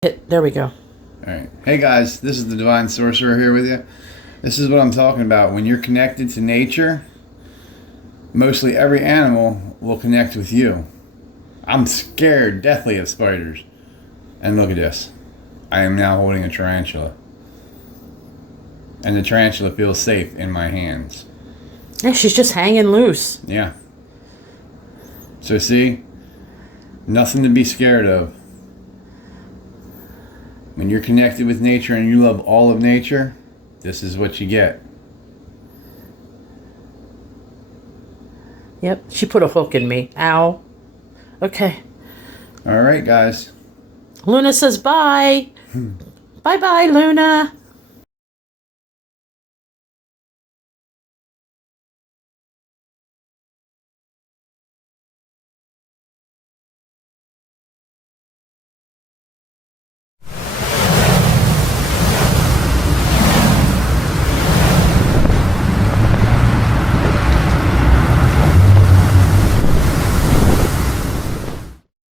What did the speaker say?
There we go. Alright. Hey guys, this is the Divine Sorcerer here with you. This is what I'm talking about. When you're connected to nature, mostly every animal will connect with you. I'm scared deathly of spiders. And look at this. I am now holding a tarantula. And the tarantula feels safe in my hands. Yeah, she's just hanging loose. Yeah. So see? Nothing to be scared of. When you're connected with nature and you love all of nature, this is what you get. Yep, she put a hook in me. Ow. Okay. Alright, guys. Luna says bye. Bye-bye, Luna.